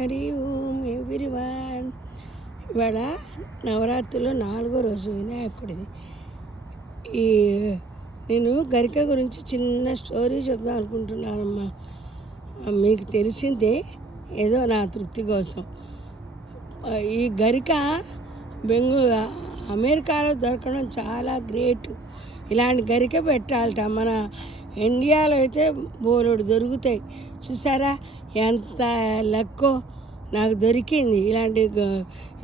హరి ఓం everyone. ఇవాళ నవరాత్రిలో 4వ రోజు వినాయకుడిది. ఈ నేను గరిక గురించి చిన్న స్టోరీ చెప్దాం అనుకుంటున్నానమ్మా. మీకు తెలిసిందే, ఏదో నా తృప్తి కోసం. ఈ గరిక అమెరికాలో దొరకడం చాలా గ్రేట్. ఇలాంటి గరిక పెట్టాలట. మన ఇండియాలో అయితే బోలెడు దొరుకుతాయి. చూసారా ఎంత లక్కో, నాకు దొరికింది.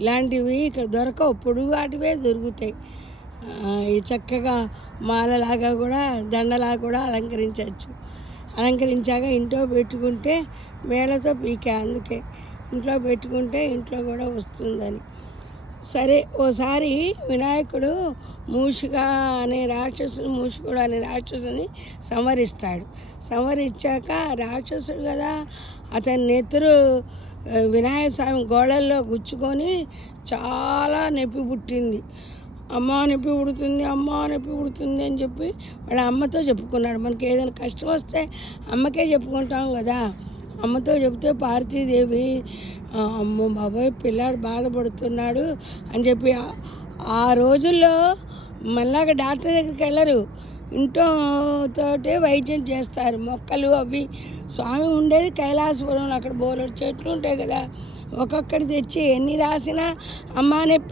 ఇలాంటివి ఇక్కడ దొరకవు, పొడుగాటివే దొరుకుతాయి. ఈ చక్కగా మాలలాగా కూడా, దండలాగా కూడా అలంకరించాక ఇంట్లో పెట్టుకుంటే మేళతో పీకే, అందుకే ఇంట్లో పెట్టుకుంటే ఇంట్లో కూడా వస్తుందని. సరే, ఓసారి వినాయకుడు మూషికుడు అనే రాక్షసుని సంహరించాక రాక్షసుడు కదా, అతని నెత్తురు వినాయక స్వామి గోళల్లో గుచ్చుకొని చాలా నొప్పి పుట్టింది. అమ్మ నొప్పి పుడుతుంది అని చెప్పి వాళ్ళ అమ్మతో చెప్పుకున్నాడు. మనకి ఏదైనా కష్టం వస్తే అమ్మకే చెప్పుకుంటాం కదా. అమ్మతో చెప్తే పార్వతీదేవి, అమ్మో బాబాయ్ పిల్లాడు బాధపడుతున్నాడు అని చెప్పి ఆ రోజుల్లో మళ్ళాగా డాక్టర్ దగ్గరికి వెళ్ళరు, ఇంట్లోతోటే వైద్యం చేస్తారు. మొక్కలు అవి స్వామి ఉండేది కైలాసపురంలో, అక్కడ బోలెడు చెట్లు ఉంటాయి కదా, ఒక్కొక్కటి తెచ్చి ఎన్ని రాసినా అమ్మ